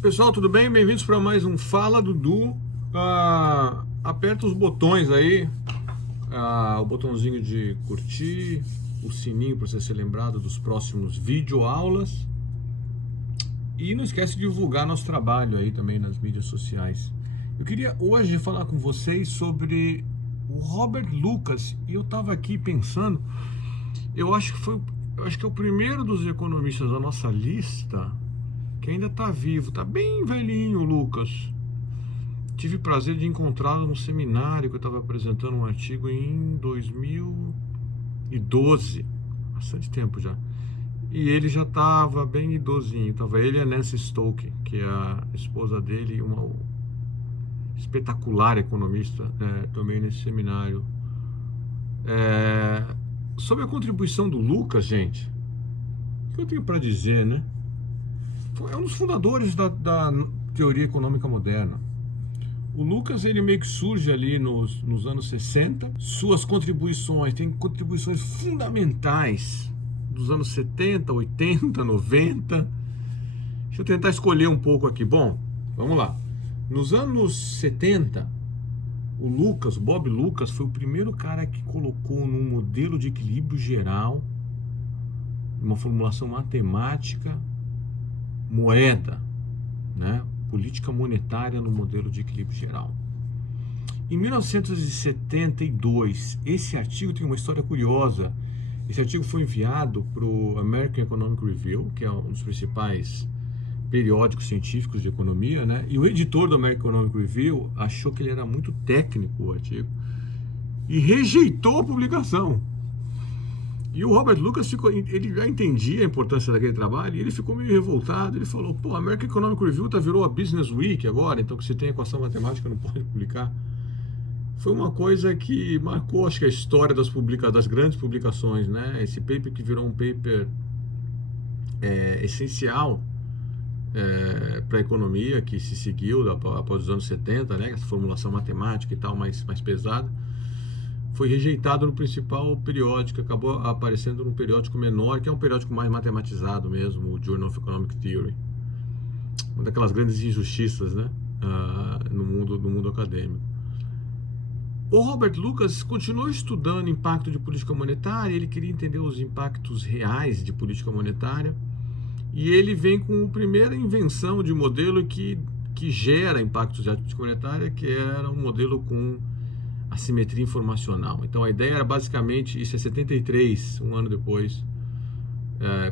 Pessoal, tudo bem? Bem-vindos para mais um Fala Dudu. Aperta os botões aí, o botãozinho de curtir, o sininho para você ser lembrado dos próximos videoaulas. E não esquece de divulgar nosso trabalho aí também nas mídias sociais. Eu queria hoje falar com vocês sobre o Robert Lucas. E eu estava aqui pensando, eu acho que é o primeiro dos economistas da nossa lista que ainda está vivo, está bem velhinho o Lucas. Tive o prazer de encontrá-lo num seminário que eu estava apresentando um artigo em 2012, bastante tempo já. E ele já estava bem idosinho, estava ele e a Nancy Stokes, que é a esposa dele, uma espetacular economista, também nesse seminário. Sobre a contribuição do Lucas, gente, o que eu tenho para dizer, né? É um dos fundadores da teoria econômica moderna. O Lucas, ele meio que surge ali nos anos 60. Suas contribuições, tem contribuições fundamentais dos anos 70, 80, 90. Deixa eu tentar escolher um pouco aqui. Bom, vamos lá. Nos anos 70, o Bob Lucas, foi o primeiro cara que colocou num modelo de equilíbrio geral, uma formulação matemática, moeda, né? Política monetária no modelo de equilíbrio geral. Em 1972, esse artigo tem uma história curiosa. Esse artigo foi enviado para o American Economic Review, que é um dos principais periódicos científicos de economia, né? E o editor do American Economic Review achou que ele era muito técnico, o artigo, e rejeitou a publicação. E o Robert Lucas ele já entendia a importância daquele trabalho e ele ficou meio revoltado. Ele falou: pô, a American Economic Review virou a Business Week agora, então que se tem equação matemática não pode publicar. Foi uma coisa que marcou, acho que, a história das grandes publicações, né? Esse paper que virou um paper essencial para a economia, que se seguiu após os anos 70, né? Essa formulação matemática e tal, mais pesada. Foi rejeitado no principal periódico, acabou aparecendo num periódico menor, que é um periódico mais matematizado mesmo, o Journal of Economic Theory. Uma daquelas grandes injustiças, né, no mundo acadêmico. O Robert Lucas continuou estudando impacto de política monetária, ele queria entender os impactos reais de política monetária, e ele vem com a primeira invenção de modelo que gera impactos de política monetária, que era um modelo com assimetria informacional. Então a ideia era basicamente, isso é 73, um ano depois,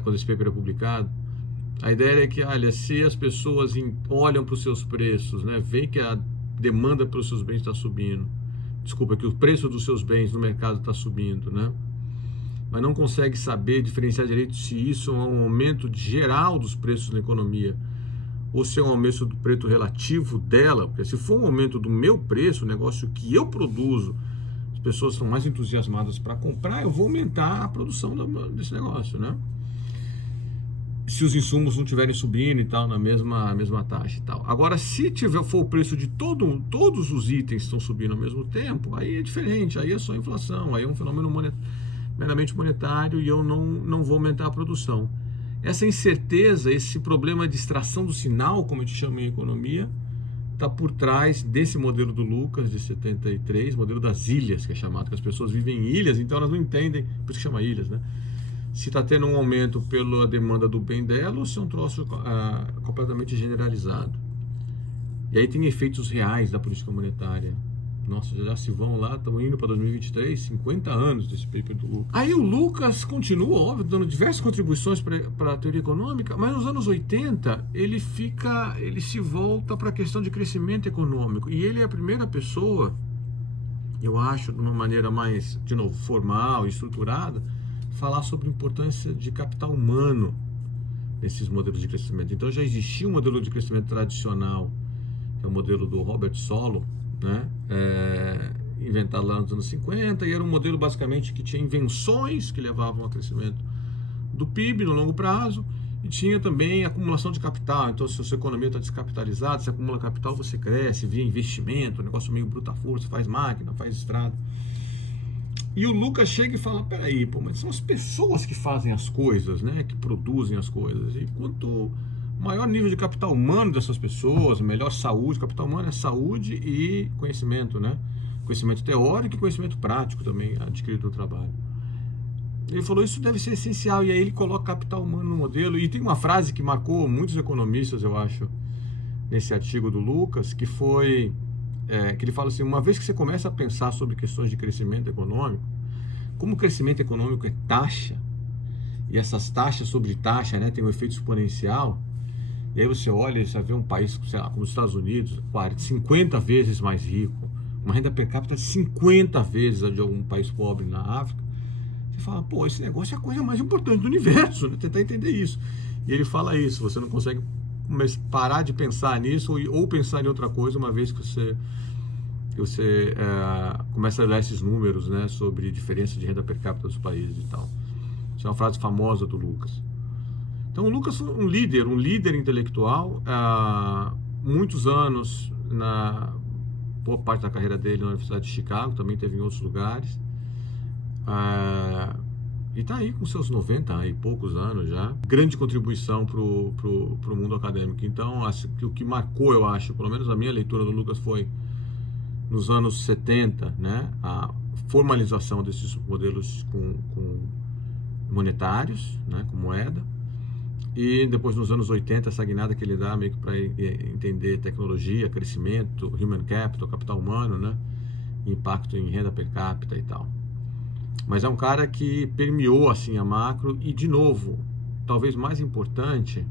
quando esse paper é publicado. A ideia é que, olha, se as pessoas olham para os seus preços, né, veem que a demanda pelos seus bens está subindo, que o preço dos seus bens no mercado está subindo, né, mas não consegue saber diferenciar direito se isso é um aumento geral dos preços na economia ou se é um aumento do preço relativo dela, porque se for um aumento do meu preço, o negócio que eu produzo, as pessoas estão mais entusiasmadas para comprar, eu vou aumentar a produção desse negócio, né? Se os insumos não estiverem subindo e tal, na mesma taxa e tal. Agora, se for o preço de todos os itens estão subindo ao mesmo tempo, aí é diferente, aí é só inflação, aí é um fenômeno meramente monetário e eu não vou aumentar a produção. Essa incerteza, esse problema de extração do sinal, como a gente chama em economia, está por trás desse modelo do Lucas, de 73, modelo das ilhas, que é chamado, que as pessoas vivem em ilhas, então elas não entendem, por isso que chama ilhas, né? Se está tendo um aumento pela demanda do bem dela ou se é um troço completamente generalizado. E aí tem efeitos reais da política monetária. Nossa, já se vão lá, estamos indo para 2023, 50 anos desse paper do Lucas. Aí o Lucas continua, óbvio, dando diversas contribuições para a teoria econômica, mas nos anos 80 ele se volta para a questão de crescimento econômico. E ele é a primeira pessoa, eu acho, de uma maneira mais, de novo, formal e estruturada, falar sobre a importância de capital humano nesses modelos de crescimento. Então já existia um modelo de crescimento tradicional, que é o modelo do Robert Solow, né? Inventado lá nos anos 50, e era um modelo basicamente que tinha invenções que levavam ao crescimento do PIB no longo prazo, e tinha também acumulação de capital. Então, se a sua economia está descapitalizada, você acumula capital, você cresce via investimento, um negócio meio bruta força, faz máquina, faz estrada. E o Lucas chega e fala: peraí, mas são as pessoas que fazem as coisas, né, que produzem as coisas, e quanto o maior nível de capital humano dessas pessoas, melhor saúde, capital humano é saúde e conhecimento, né? Conhecimento teórico e conhecimento prático também adquirido no trabalho. Ele falou, isso deve ser essencial, e aí ele coloca capital humano no modelo, e tem uma frase que marcou muitos economistas, eu acho, nesse artigo do Lucas, que foi, que ele fala assim, uma vez que você começa a pensar sobre questões de crescimento econômico, como o crescimento econômico é taxa, e essas taxas sobre taxa, né, tem um efeito exponencial, e aí você olha e você vê um país, sei lá, como os Estados Unidos, 50 vezes mais rico, uma renda per capita 50 vezes a de algum país pobre na África. Você fala, pô, esse negócio é a coisa mais importante do universo, né? Tentar entender isso. E ele fala isso, você não consegue parar de pensar nisso ou pensar em outra coisa, uma vez que você começa a olhar esses números, né, sobre diferença de renda per capita dos países e tal. Isso é uma frase famosa do Lucas. Então o Lucas foi um líder intelectual, muitos anos, boa parte da carreira dele na Universidade de Chicago, também teve em outros lugares. E está aí com seus 90 e poucos anos já, grande contribuição pro mundo acadêmico. Então, o que marcou, eu acho, pelo menos a minha leitura do Lucas, foi nos anos 70, né, a formalização desses modelos com monetários, né, com moeda, e depois nos anos 80 essa guinada que ele dá meio que para entender tecnologia, crescimento, human capital, capital humano, né, impacto em renda per capita e tal. Mas é um cara que permeou assim a macro e, de novo, talvez mais importante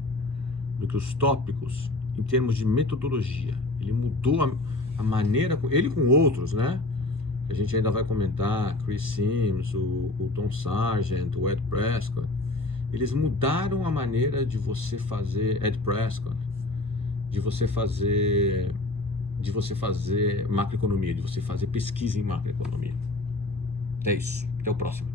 do que os tópicos, em termos de metodologia. Ele mudou a maneira, ele com outros, né? A gente ainda vai comentar, Chris Sims, o Tom Sargent, o Ed Prescott. Eles mudaram a maneira de você fazer, Ed Prescott, de você fazer macroeconomia, de você fazer pesquisa em macroeconomia. É isso. Até o próximo.